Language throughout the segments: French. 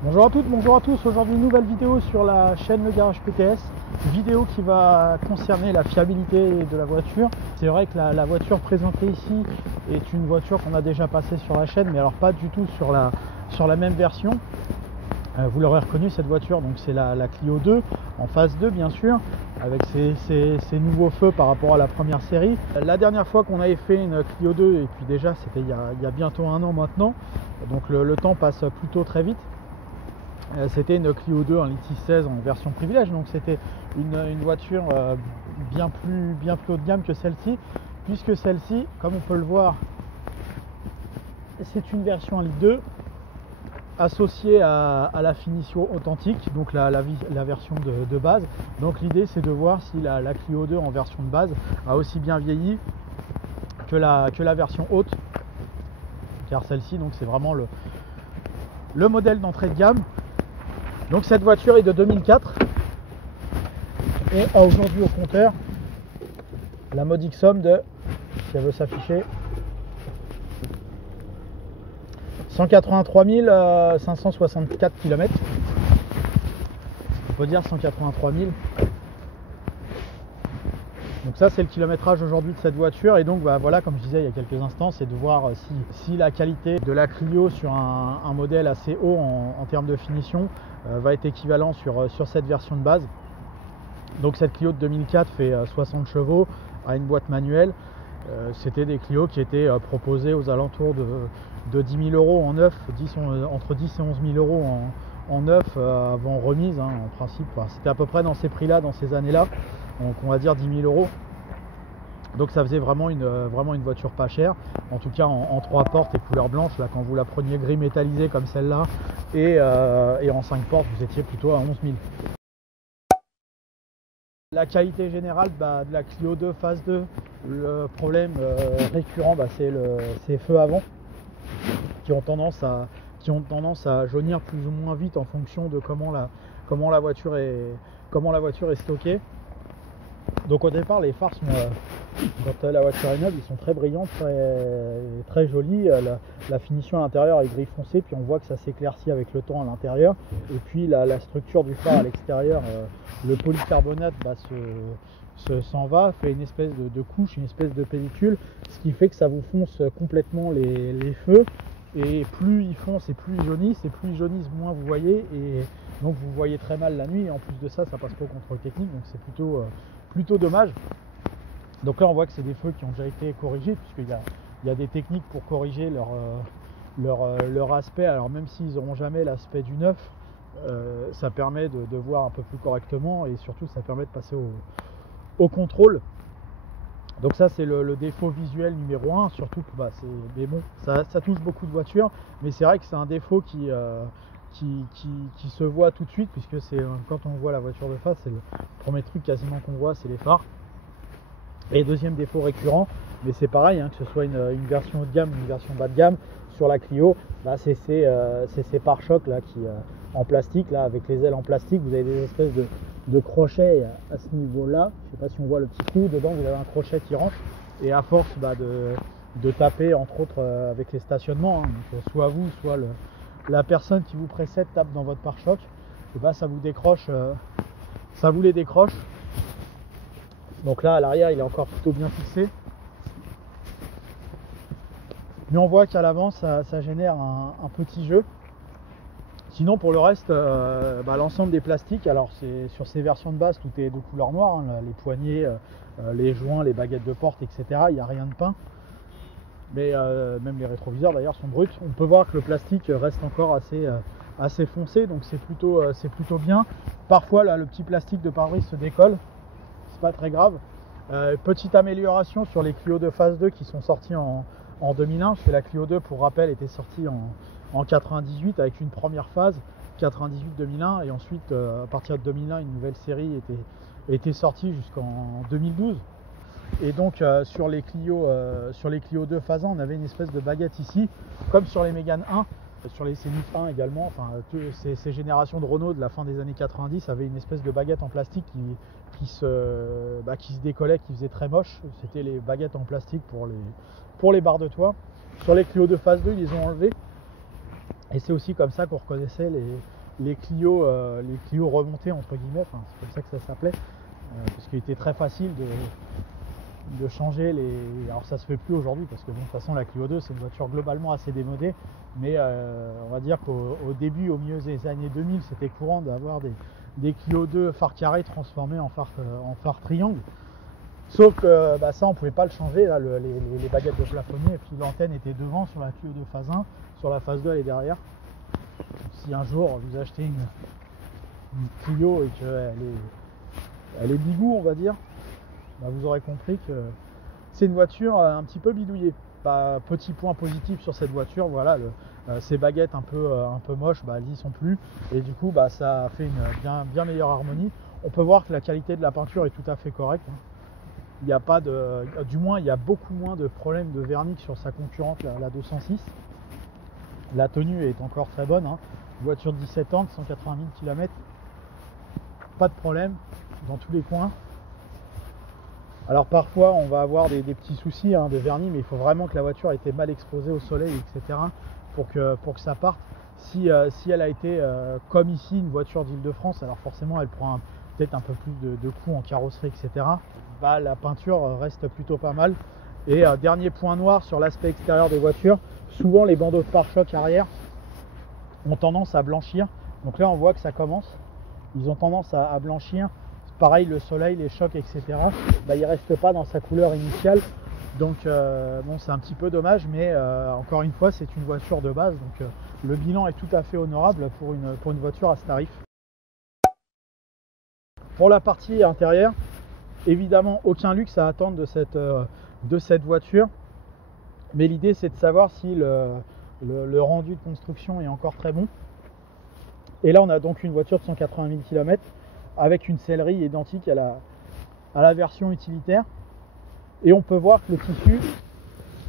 Bonjour à toutes, bonjour à tous. Aujourd'hui, une nouvelle vidéo sur la chaîne Le Garage PTS. Vidéo qui va concerner la fiabilité de la voiture. C'est vrai que la voiture présentée ici est une voiture qu'on a déjà passée sur la chaîne, mais alors pas du tout sur la même version. Vous l'aurez reconnu, cette voiture, donc c'est la Clio 2 en phase 2 bien sûr, avec ses nouveaux feux par rapport à la première série. La dernière fois qu'on avait fait une Clio 2, et puis déjà c'était il y a bientôt un an maintenant, donc le temps passe plutôt très vite. C'était une Clio 2 en Litis 16 en version privilège, donc c'était une voiture bien plus haut de gamme que celle-ci, puisque celle-ci, comme on peut le voir, c'est une version en Lit 2 associée à la finition authentique, donc la version de base. Donc l'idée c'est de voir si la Clio 2 en version de base a aussi bien vieilli que la version haute, car celle-ci donc c'est vraiment le modèle d'entrée de gamme. Donc cette voiture est de 2004 et a aujourd'hui au compteur la modique somme de, si elle veut s'afficher, 183 564 km. On peut dire 183 000. Donc ça c'est le kilométrage aujourd'hui de cette voiture, et donc voilà, comme je disais il y a quelques instants, c'est de voir si la qualité de la Clio sur un modèle assez haut en termes de finition va être équivalent sur cette version de base. Donc cette Clio de 2004 fait 60 chevaux à une boîte manuelle. C'était des Clio qui étaient proposées aux alentours de 10 000 euros en neuf, entre 10 et 11 000 euros en neuf avant remise, hein, en principe. Enfin, c'était à peu près dans ces prix-là, dans ces années-là. Donc on va dire 10 000 euros. Donc ça faisait vraiment une voiture pas chère, en tout cas en 3 portes et couleur blanche. Là, quand vous la preniez gris métallisé comme celle-là et en 5 portes, vous étiez plutôt à 11 000. La qualité générale de la Clio 2 phase 2, le problème récurrent, c'est ces feux avant qui ont tendance à jaunir plus ou moins vite en fonction de comment la voiture est stockée. Donc au départ, les phares sont, quand la voiture est neuve, ils sont très brillants, très jolis. La finition à l'intérieur est gris foncé, puis on voit que ça s'éclaircit avec le temps à l'intérieur. Et puis la structure du phare à l'extérieur, le polycarbonate s'en va, fait une espèce de couche, une espèce de pellicule, ce qui fait que ça vous fonce complètement les feux. Et plus ils foncent et plus ils jaunissent, moins vous voyez, et donc vous voyez très mal la nuit. Et en plus de ça, ça passe pas au contrôle technique, donc c'est plutôt dommage. Donc là on voit que c'est des feux qui ont déjà été corrigés, puisqu'il y a des techniques pour corriger leur aspect. Alors même s'ils n'auront jamais l'aspect du neuf, ça permet de voir un peu plus correctement, et surtout ça permet de passer au contrôle. Donc ça c'est le défaut visuel numéro 1, surtout que mais bon, ça touche beaucoup de voitures, mais c'est vrai que c'est un défaut qui se voit tout de suite, puisque c'est quand on voit la voiture de face, c'est le premier truc quasiment qu'on voit, c'est les phares. Et deuxième défaut récurrent, mais c'est pareil, hein, que ce soit une version haut de gamme ou une version bas de gamme, sur la Clio, c'est ces pare-chocs là en plastique, là, avec les ailes en plastique. Vous avez des espèces de crochets à ce niveau-là. Je ne sais pas si on voit le petit trou dedans, vous avez un crochet qui rentre, et à force de taper, entre autres avec les stationnements, hein, donc soit vous, soit la personne qui vous précède tape dans votre pare-choc, et ça vous décroche, ça vous les décroche. Donc là à l'arrière il est encore plutôt bien fixé, mais on voit qu'à l'avant ça génère un petit jeu. Sinon pour le reste, l'ensemble des plastiques, alors c'est sur ces versions de base tout est de couleur noire, hein, les poignées, les joints, les baguettes de porte, etc. Il n'y a rien de peint, mais même les rétroviseurs d'ailleurs sont bruts. On peut voir que le plastique reste encore assez foncé, donc c'est plutôt bien. Parfois là, le petit plastique de pare-brise se décolle, c'est pas très grave. Petite amélioration sur les Clio de phase 2 qui sont sortis en 2001, parce que la Clio 2 pour rappel était sortie en 98 avec une première phase 98-2001, et ensuite à partir de 2001 une nouvelle série était sortie jusqu'en 2012. Et donc sur les Clio 2 phase 1, on avait une espèce de baguette ici, comme sur les Mégane 1, sur les Scénic 1 également. Enfin, ces générations de Renault de la fin des années 90 avaient une espèce de baguette en plastique qui se décollait, qui faisait très moche. C'était les baguettes en plastique pour les barres de toit. Sur les Clio 2 phase 2, ils les ont enlevées. Et c'est aussi comme ça qu'on reconnaissait les Clio remontés entre guillemets, enfin, c'est comme ça que ça s'appelait, parce qu'il était très facile de changer les... Alors ça se fait plus aujourd'hui parce que bon, de toute façon la Clio 2 c'est une voiture globalement assez démodée, mais on va dire qu'au début, au milieu des années 2000, c'était courant d'avoir des Clio 2 phare carré transformés en phare triangle. Sauf que ça on pouvait pas le changer, là, les baguettes de plafonnier, et puis l'antenne était devant sur la Clio 2 phase 1, sur la phase 2 elle est derrière. Si un jour vous achetez une Clio et qu'elle est bigou on va dire, vous aurez compris que c'est une voiture un petit peu bidouillée. Petit point positif sur cette voiture, voilà, ces baguettes un peu moches, elles y sont plus, et du coup ça fait une bien meilleure harmonie. On peut voir que la qualité de la peinture est tout à fait correcte. Il n'y a pas du moins il y a beaucoup moins de problèmes de vernis que sur sa concurrente la 206. La tenue est encore très bonne, hein. Voiture de 17 ans, 180 000 km, pas de problème dans tous les coins. Alors parfois on va avoir des petits soucis de vernis, mais il faut vraiment que la voiture ait été mal exposée au soleil, etc. pour que ça parte. Si elle a été comme ici une voiture d'Île-de-France, alors forcément elle prend peut-être un peu plus de coups en carrosserie, etc. La peinture reste plutôt pas mal. Et dernier point noir sur l'aspect extérieur des voitures, souvent les bandeaux de pare-choc arrière ont tendance à blanchir. Donc là on voit que ça commence, ils ont tendance à blanchir. Pareil, le soleil, les chocs, etc. Il ne reste pas dans sa couleur initiale. Donc bon, c'est un petit peu dommage, mais encore une fois, c'est une voiture de base. Donc le bilan est tout à fait honorable pour une voiture à ce tarif. Pour la partie intérieure, évidemment, aucun luxe à attendre de cette voiture. Mais l'idée, c'est de savoir si le rendu de construction est encore très bon. Et là, on a donc une voiture de 180 000 km. Avec une sellerie identique à la version utilitaire, et on peut voir que le tissu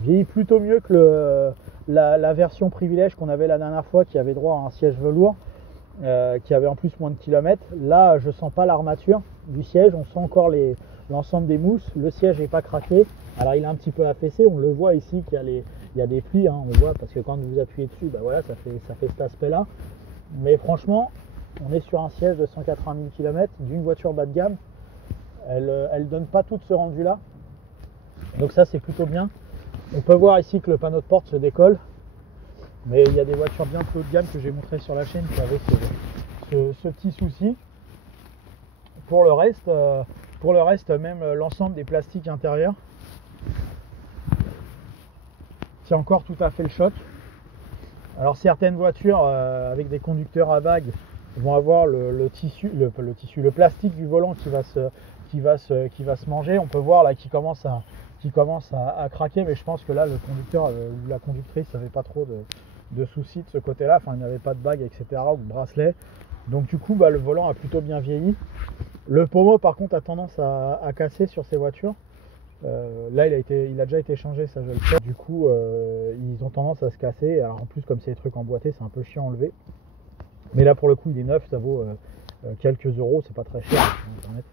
vieillit plutôt mieux que la version privilège qu'on avait la dernière fois, qui avait droit à un siège velours, qui avait en plus moins de kilomètres. Là je sens pas l'armature du siège, on sent encore l'ensemble des mousses, le siège n'est pas craqué, alors il est un petit peu affaissé, on le voit ici qu'il y a des plis, on le voit parce que quand vous appuyez dessus, voilà, ça fait cet aspect là, mais franchement on est sur un siège de 180 000 km d'une voiture bas de gamme. Elle donne pas tout ce rendu là. Donc ça c'est plutôt bien. On peut voir ici que le panneau de porte se décolle. Mais il y a des voitures bien plus haut de gamme que j'ai montré sur la chaîne qui avaient ce petit souci. Pour le reste, même l'ensemble des plastiques intérieurs tient encore tout à fait le choc. Alors certaines voitures avec des conducteurs à vagues vont avoir le plastique du volant qui va se manger. On peut voir là qu'il commence à craquer, mais je pense que là le conducteur ou la conductrice n'avait pas trop de soucis de ce côté là, enfin il n'avait pas de bague, etc. ou de bracelet, donc du coup le volant a plutôt bien vieilli. Le pommeau par contre a tendance à casser sur ces voitures. Là il a déjà été changé, ça je le sais. Du coup ils ont tendance à se casser. Alors en plus comme c'est des trucs emboîtés, c'est un peu chiant à enlever. Mais là pour le coup il est neuf, ça vaut quelques euros, c'est pas très cher sur internet.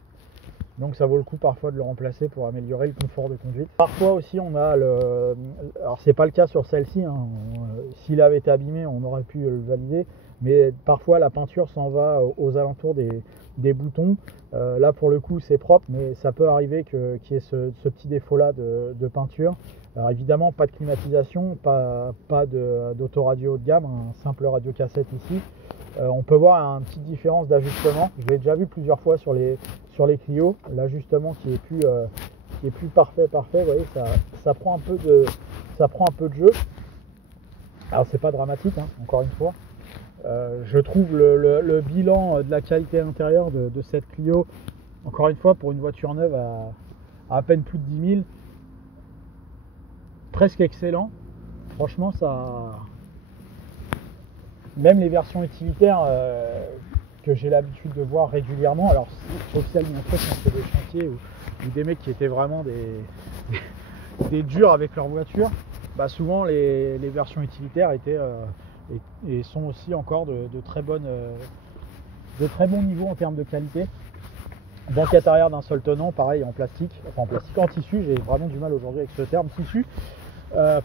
Donc ça vaut le coup parfois de le remplacer pour améliorer le confort de conduite. Parfois aussi on a alors c'est pas le cas sur celle-ci, s'il avait été abîmé on aurait pu le valider, mais parfois la peinture s'en va aux alentours des boutons. Là pour le coup c'est propre, mais ça peut arriver qu'il y ait ce petit défaut là de peinture. Alors évidemment pas de climatisation, pas d'autoradio haut de gamme, un simple radio cassette ici. On peut voir une petite différence d'ajustement. Je l'ai déjà vu plusieurs fois sur les Clio, l'ajustement qui est plus parfait. Vous voyez, ça prend un peu de jeu. Alors c'est pas dramatique, encore une fois. Je trouve le bilan de la qualité intérieure de cette Clio, encore une fois, pour une voiture neuve à peine plus de 10 000, presque excellent. Franchement, même les versions utilitaires que j'ai l'habitude de voir régulièrement, alors sauf celles bien sûr quand c'est des chantiers ou des mecs qui étaient vraiment des durs avec leur voiture, souvent les versions utilitaires étaient et sont aussi encore de très bons niveaux en termes de qualité. Banquette intérieure d'un seul tenant, pareil en plastique, en tissu, j'ai vraiment du mal aujourd'hui avec ce terme, tissu.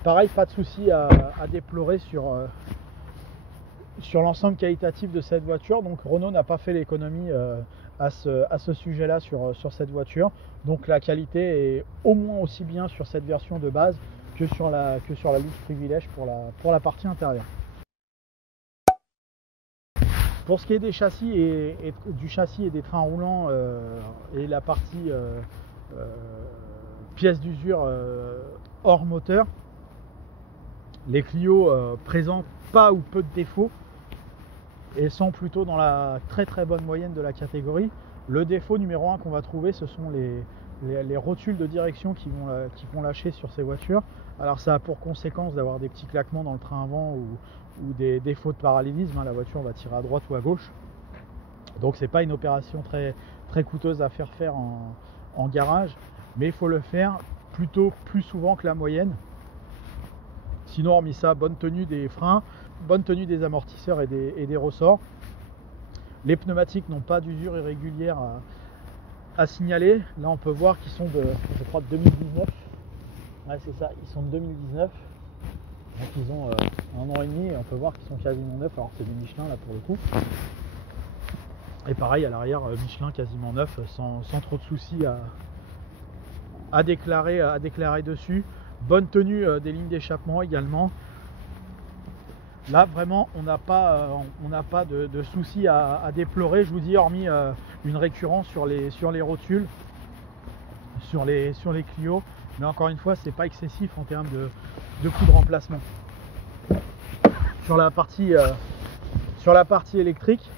Pareil, pas de souci à déplorer sur l'ensemble qualitatif de cette voiture, donc Renault n'a pas fait l'économie à ce sujet-là sur cette voiture. Donc la qualité est au moins aussi bien sur cette version de base que sur la Luxe Privilège pour la partie intérieure. Pour ce qui est des châssis du châssis et des trains roulants et la partie pièces d'usure hors moteur, les Clio présentent pas ou peu de défauts et sont plutôt dans la très très bonne moyenne de la catégorie. Le défaut numéro 1 qu'on va trouver, ce sont les rotules de direction qui vont lâcher sur ces voitures. Alors ça a pour conséquence d'avoir des petits claquements dans le train avant ou des défauts de parallélisme, hein. La voiture va tirer à droite ou à gauche. Donc c'est pas une opération très, très coûteuse à faire en garage, mais il faut le faire plutôt plus souvent que la moyenne. Sinon, hormis ça, bonne tenue des freins, bonne tenue des amortisseurs et des ressorts. Les pneumatiques n'ont pas d'usure irrégulière à signaler. Là, on peut voir qu'ils sont je crois, de 2019. Ouais, c'est ça, ils sont de 2019. Donc, ils ont 1 an et demi et on peut voir qu'ils sont quasiment neufs. Alors, c'est des Michelin là pour le coup. Et pareil, à l'arrière, Michelin quasiment neuf, sans trop de soucis à déclarer dessus. Bonne tenue des lignes d'échappement également. Là vraiment on n'a pas de soucis à déplorer, je vous dis, hormis une récurrence sur les rotules, sur les Clio, mais encore une fois c'est pas excessif en termes de coût de remplacement. Sur la partie électrique,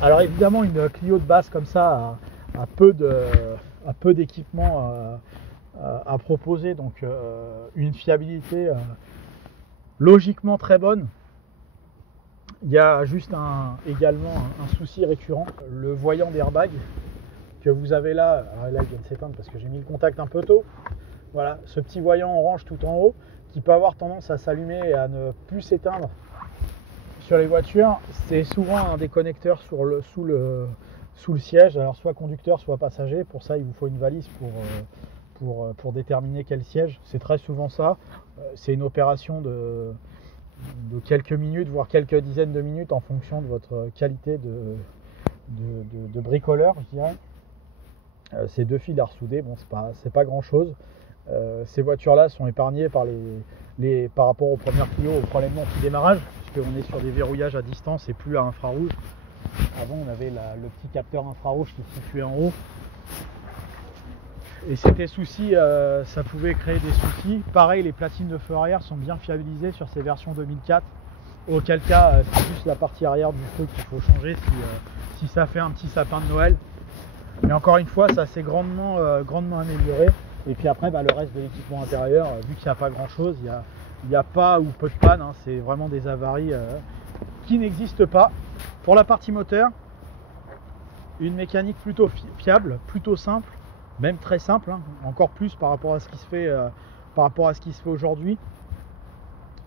alors évidemment une Clio de base comme ça a peu d'équipement à proposer, donc une fiabilité logiquement très bonne. Il y a juste également un souci récurrent, le voyant d'airbag que vous avez là. Alors là il vient de s'éteindre parce que j'ai mis le contact un peu tôt. Voilà, ce petit voyant orange tout en haut qui peut avoir tendance à s'allumer et à ne plus s'éteindre sur les voitures. C'est souvent un des connecteurs sous le siège, alors soit conducteur soit passager. Pour ça il vous faut une valise pour déterminer quel siège. C'est très souvent ça. C'est une opération de quelques minutes, voire quelques dizaines de minutes en fonction de votre qualité de bricoleur, je dirais. Ces 2 fils à ressouder, bon, c'est pas grand chose. Ces voitures-là sont épargnées par rapport aux premières Clio, au problème d'anti-démarrage, puisqu'on est sur des verrouillages à distance et plus à infrarouge. Avant, on avait le petit capteur infrarouge qui se situait en haut. Et c'était souci, ça pouvait créer des soucis. Pareil, les platines de feu arrière sont bien fiabilisées sur ces versions 2004. Auquel cas, c'est juste la partie arrière du feu qu'il faut changer si ça fait un petit sapin de Noël. Mais encore une fois, ça s'est grandement amélioré. Et puis après, le reste de l'équipement intérieur, vu qu'il n'y a pas grand chose, il n'y a pas ou peu de panne, hein, c'est vraiment des avaries qui n'existent pas. Pour la partie moteur, une mécanique plutôt fiable, plutôt simple. Même très simple, hein, encore plus par rapport à ce qui se fait, aujourd'hui.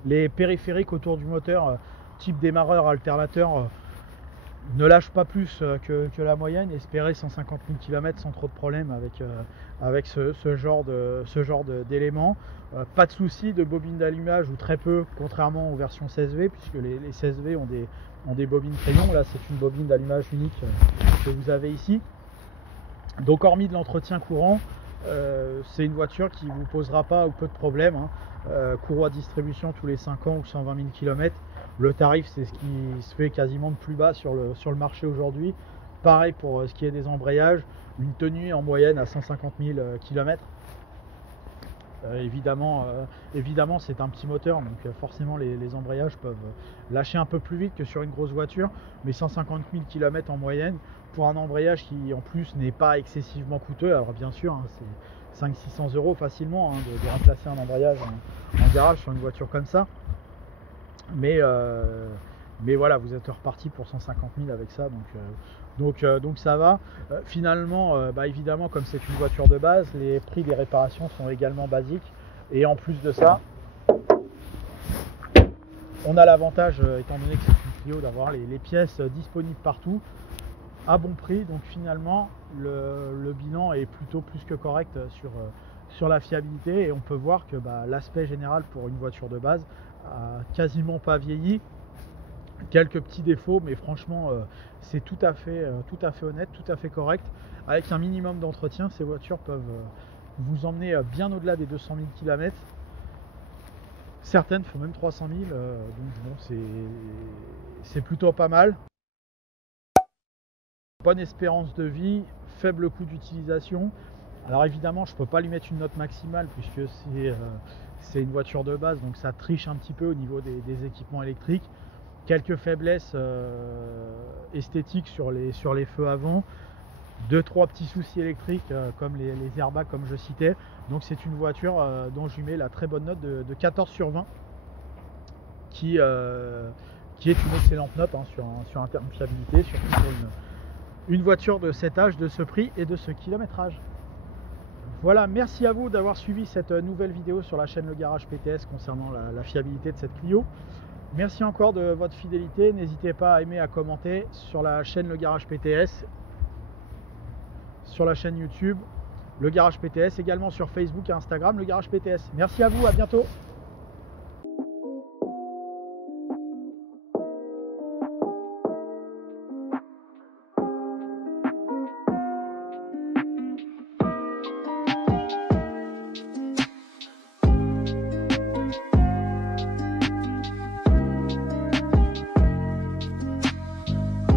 Les périphériques autour du moteur, type démarreur, alternateur, ne lâchent pas plus que la moyenne. Espérer 150 000 km sans trop de problèmes avec ce genre d'éléments. Pas de souci de bobine d'allumage ou très peu, contrairement aux versions 16V, puisque les 16V ont des bobines crayon. Là, c'est une bobine d'allumage unique que vous avez ici. Donc hormis de l'entretien courant, c'est une voiture qui ne vous posera pas ou peu de problèmes, hein. Courroie de distribution tous les 5 ans ou 120 000 km. Le tarif, c'est ce qui se fait quasiment de plus bas sur le marché aujourd'hui. Pareil pour ce qui est des embrayages, une tenue en moyenne à 150 000 km. Évidemment, c'est un petit moteur, donc forcément les embrayages peuvent lâcher un peu plus vite que sur une grosse voiture, mais 150 000 km en moyenne pour un embrayage qui en plus n'est pas excessivement coûteux. Alors bien sûr, hein, c'est 500-600 € facilement, hein, de remplacer un embrayage en garage sur une voiture comme ça, mais voilà, vous êtes reparti pour 150 000 avec ça, donc ça va. Finalement, évidemment, comme c'est une voiture de base, les prix des réparations sont également basiques, et en plus de ça, on a l'avantage, étant donné que c'est une Clio, d'avoir les pièces disponibles partout à bon prix. Donc finalement le bilan est plutôt plus que correct sur la fiabilité, et on peut voir que l'aspect général pour une voiture de base quasiment pas vieilli. Quelques petits défauts, mais franchement c'est tout à fait honnête, tout à fait correct. Avec un minimum d'entretien, ces voitures peuvent vous emmener bien au-delà des 200 000 km. Certaines font même 300 000, donc bon, c'est plutôt pas mal. Bonne espérance de vie, faible coût d'utilisation. Alors évidemment, je ne peux pas lui mettre une note maximale puisque c'est une voiture de base, donc ça triche un petit peu au niveau des équipements électriques. Quelques faiblesses esthétiques sur les feux avant, 2-3 petits soucis électriques comme les airbags comme je citais. Donc c'est une voiture dont je lui mets la très bonne note de 14 sur 20 qui est une excellente note sur un terme fiabilité, surtout pour une voiture de cet âge, de ce prix et de ce kilométrage. Voilà, merci à vous d'avoir suivi cette nouvelle vidéo sur la chaîne Le Garage PTS concernant la fiabilité de cette Clio. Merci encore de votre fidélité, n'hésitez pas à aimer, à commenter sur la chaîne Le Garage PTS, sur la chaîne YouTube Le Garage PTS, également sur Facebook et Instagram Le Garage PTS. Merci à vous, à bientôt.